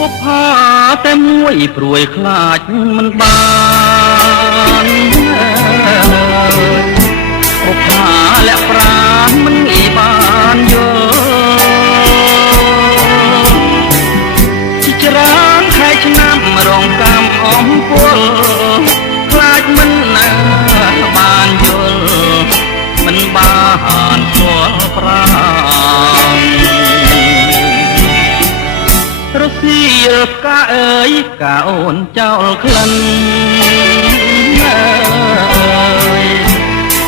បុប្ផាតែមួយព្រួយខ្លាចមិនបានបុប្ផាលាក់ប្រាណមិនងាយបានយល់ជាច្រើនខែឆ្នាំរងកម្មអំពលខ្លាចមិនណាបានយល់មិនបានស្គាល់ប្រាំរសៀលផ្កាអើយផ្កាអូនចោលក្លិន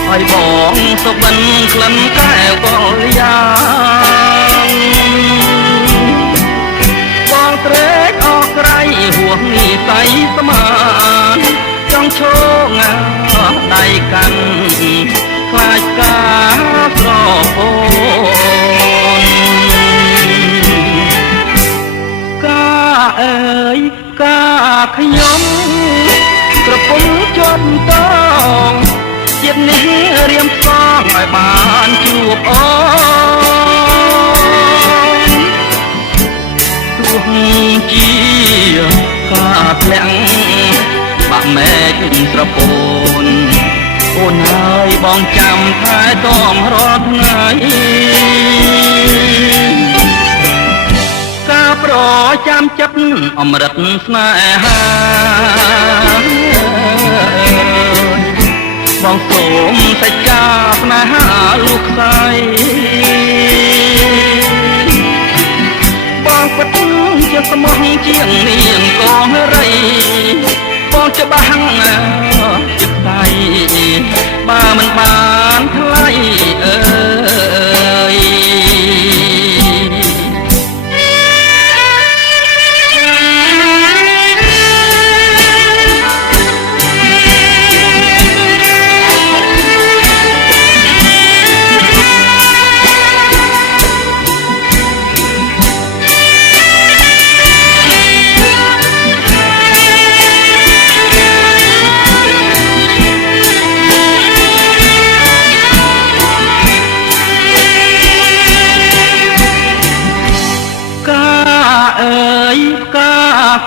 ហើយបងសុបិនក្លិនកែវកលយ៉ាងបងត្រេកអរក្រៃហួសនីស័យស្មានចង់ឈោងដៃកាន់ខ្លាចការស្រពោនអើយកាខ្ញុំក្រពុំជាប់តងជាតិនេះរៀមផ្សងឲ្យបានជួបអូនទោះជាការធ្លាក់បាក់មែកស្រពោនអូនហើយបងចាំថែទាំរាល់ថ្ងៃប្រចាំចិត្តអមរិតស្នេហាបងសូមសច្ចាស្នេហាលោកស្រីបងពិតជាស្មោះជាងនាងកងរីបងច្បាស់ចិត្តដៃបើមិនបានថ្លៃអើយ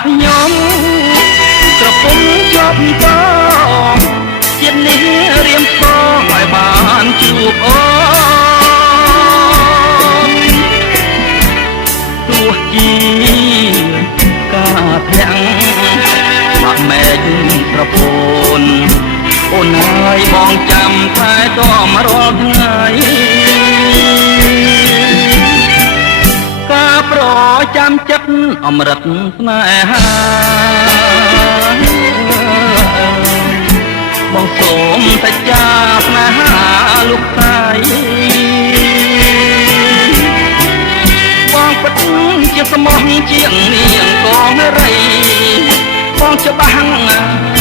ខ្ញុំក្រពុំជាប់តងជាតិនេះរៀមផ្សងឲ្យបានជួបអូនទោះជាការធ្លាក់បាក់មែកប្រពន្ធអូនហើយបងចាំថែទាំរាល់ថ្ងៃប្រចាំចិត្តអមរិតស្នេហាបងសូមសច្ចាស្នេហាលោកស្រីបងពិតជាស្មោះជាងនាងកងរីបងច្បាស់